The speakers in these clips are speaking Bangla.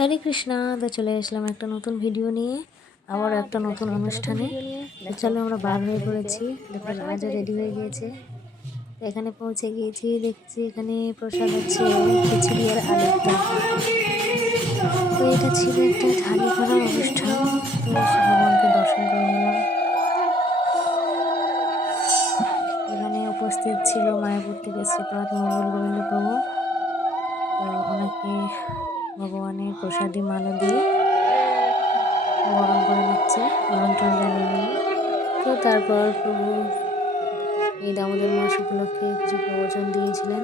হরে কৃষ্ণা। তো চলে আসলাম একটা নতুন ভিডিও নিয়ে, আবার একটা নতুন অনুষ্ঠানে। তো চলো আমরা বার হয়ে পড়েছি। দেখো রাজা রেডি হয়ে গিয়েছে। এখানে পৌঁছে গিয়েছি, দেখছি এখানে প্রসাদ আছে খিচুড়ি আর আলুর তরকারি। তো এটা ছিল একটা থালি করার অনুষ্ঠান। তো ভগবানকে দর্শন করে নিলাম। এখানে উপস্থিত ছিল মায়াপুর থেকে শ্রীপাদ মঙ্গল গোবিন্দ প্রভু। তো ওনাকে ভগবানের প্রসাদী মালা দিয়ে বরণ করে নিচ্ছে, আমন্ত্রণ জানিয়ে নিল। তো তারপর প্রভু এই দামোদর মাস উপলক্ষে কিছু প্রবচন দিয়েছিলেন।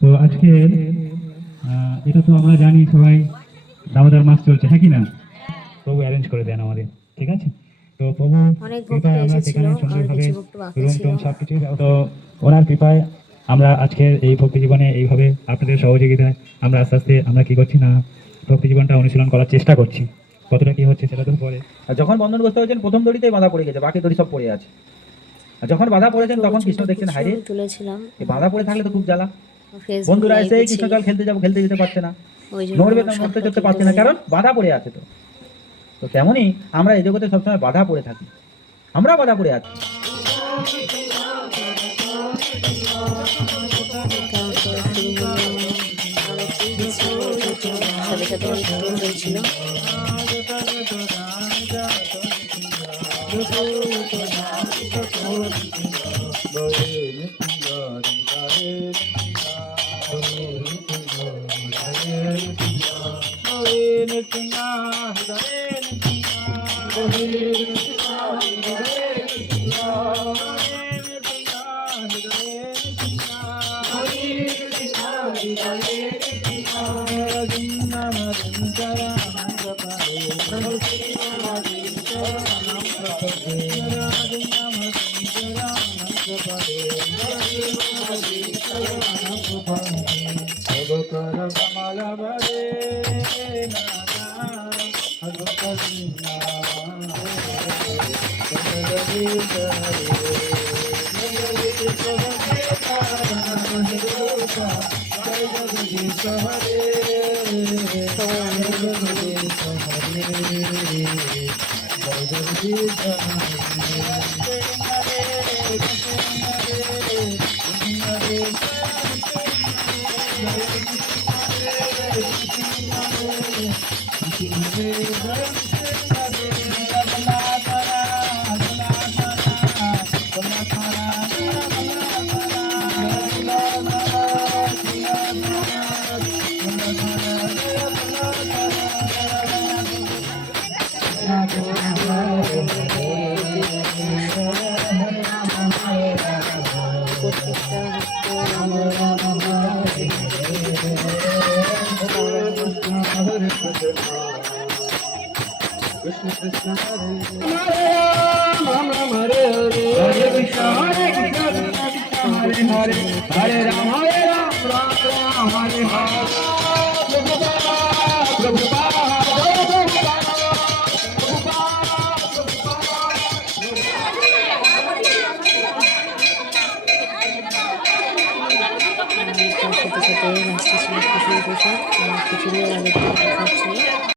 তো আজকে এটা তো আমরা জানি সবাই দামোদর মাস চলছে, হ্যাঁ কি না? প্রভু অ্যারেঞ্জ করে দেন আমাদের, ঠিক আছে? তো প্রভু অনেক ভক্ত এসেছিল, আর কিছু ভক্ত বাকি ছিল। সবকিছু তো ওনার কৃপায় আমরা আজকের এই ভক্তি জীবনে এইভাবে আপনাদের সহযোগিতায় আমরা আস্তে আস্তে আমরা কি করছি না, ভক্তি জীবনটা অনুশীলন করার চেষ্টা করছি। কতটা কি হচ্ছে সেটা তো পরে। আর যখন বন্ধনগ্রস্ত হয়েছেন প্রথম দড়িতেই বাধা পড়ে গেছে, বাকি দড়ি সব পড়ে আছে। আর যখন বাধা পড়েছেন তখন কৃষ্ণ দেখছেন হাইরে তুলেছিলাম, এই বাধা পড়ে থাকলে তো খুব জ্বালা। ফেসবুক বন্ধুরা এসে লাইভে কৃষ্ণ ছিল। জল খেলতে যাবো, খেলতে যেতে পারছে না, ওই জন্য নড়বে না, আমার নড়তে শটটা চড়তে তুলতে পারছে না, পারিনি। কারণ বাধা পড়ে আছে। তো তেমনই আমরা এই জগতে সবসময় বাধা পড়ে থাকি, আমরা বাধা পড়ে আছি। সাথে সাথে নৃত্য হয়েছিল। Hare Ram, Hare Ram, Ram Ram, Hare Hare.